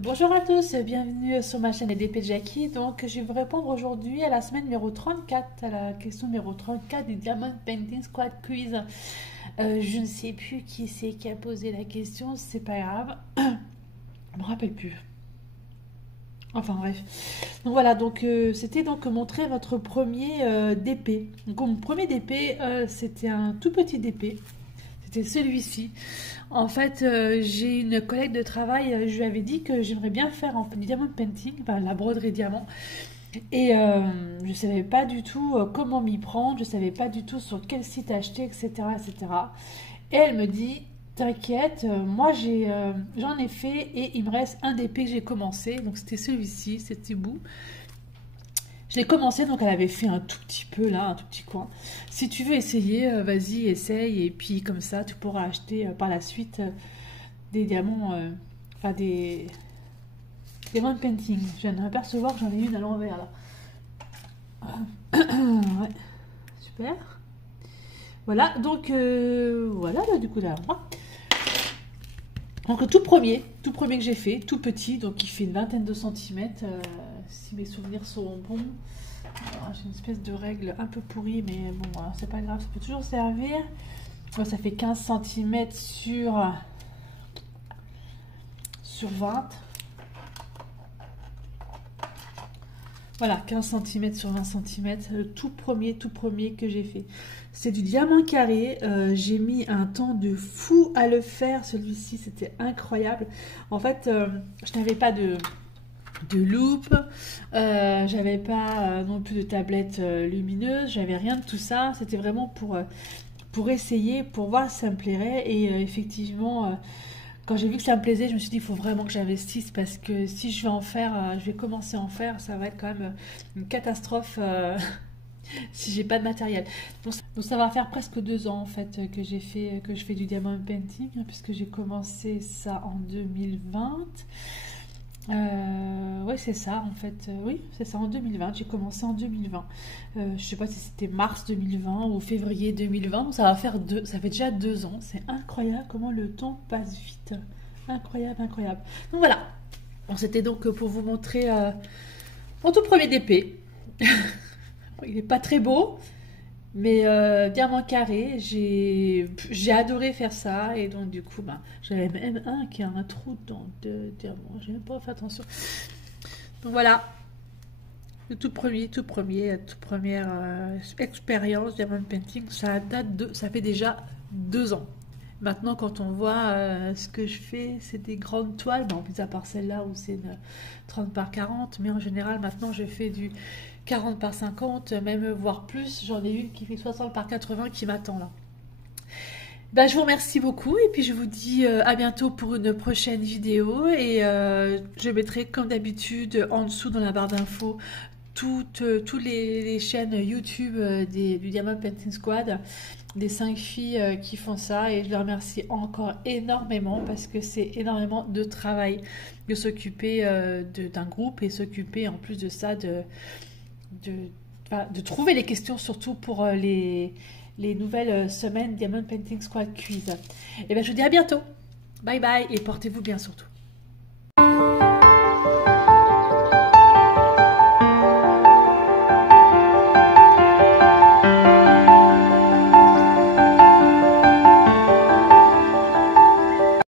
Bonjour à tous, bienvenue sur ma chaîne EDP Jackie. Donc, je vais vous répondre aujourd'hui à la semaine numéro 34, à la question numéro 34 du Diamond Painting Squad Quiz. Je ne sais plus qui c'est qui a posé la question, c'est pas grave. Je me rappelle plus. Enfin bref. Donc voilà, donc c'était donc montrer votre premier DP. Donc mon premier DP, c'était un tout petit DP. C'était celui-ci. En fait, j'ai une collègue de travail, je lui avais dit que j'aimerais bien faire du diamond painting, enfin, la broderie diamant. Et je ne savais pas du tout comment m'y prendre, je ne savais pas du tout sur quel site acheter, etc. etc. Et elle me dit, t'inquiète, moi j'en ai fait et il me reste un DP que j'ai commencé. Donc c'était celui-ci, c'était bout. Je l'ai commencé, donc elle avait fait un tout petit peu là, un tout petit coin. Si tu veux essayer, vas-y, essaye. Et puis comme ça, tu pourras acheter par la suite des diamants, enfin des diamond painting. Je viens de m'apercevoir que j'en ai une à l'envers là. Ouais, super. Voilà, donc voilà, là, du coup là. Donc le tout premier que j'ai fait, tout petit, donc il fait une vingtaine de centimètres, si mes souvenirs sont bons. J'ai une espèce de règle un peu pourrie, mais bon, c'est pas grave, ça peut toujours servir. Ça fait 15 cm sur 20. Voilà, 15 cm sur 20 cm, le tout premier que j'ai fait. C'est du diamant carré, j'ai mis un temps de fou à le faire, celui-ci, c'était incroyable. En fait, je n'avais pas de loupe, j'avais pas non plus de tablette lumineuse, j'avais rien de tout ça. C'était vraiment pour essayer, pour voir si ça me plairait. Et effectivement, quand j'ai vu que ça me plaisait, je me suis dit il faut vraiment que j'investisse parce que si je vais en faire, je vais commencer à en faire, ça va être quand même une catastrophe si j'ai pas de matériel. Donc ça va faire presque 2 ans en fait que je fais du diamond painting, hein, puisque j'ai commencé ça en 2020. Ouais, c'est ça en fait. Oui, c'est ça, en 2020. J'ai commencé en 2020. Je sais pas si c'était mars 2020 ou février 2020. Donc ça fait déjà 2 ans. C'est incroyable comment le temps passe vite. Incroyable, incroyable. Donc voilà. Bon, c'était donc pour vous montrer mon tout premier DP. Il n'est pas très beau, mais diamant carré, j'ai adoré faire ça. Et donc du coup, j'avais même un qui a un trou dans deux diamants. J'ai même pas fait attention. Donc voilà, le toute première expérience diamond painting. Ça fait déjà 2 ans. Maintenant, quand on voit ce que je fais, c'est des grandes toiles. Bon, mis à part celle-là où c'est une 30 par 40. Mais en général, maintenant, je fais du 40 par 50, même voire plus. J'en ai une qui fait 60 par 80 qui m'attend là. Je vous remercie beaucoup et puis je vous dis à bientôt pour une prochaine vidéo. Et je mettrai comme d'habitude en dessous dans la barre d'infos toutes les chaînes YouTube du Diamond Painting Squad, des 5 filles qui font ça, et je les remercie encore énormément parce que c'est énormément de travail de s'occuper d'un groupe et s'occuper en plus de ça de trouver les questions, surtout pour les nouvelles semaines Diamond Painting Squad Quiz. Et je vous dis à bientôt. Bye bye et portez-vous bien surtout.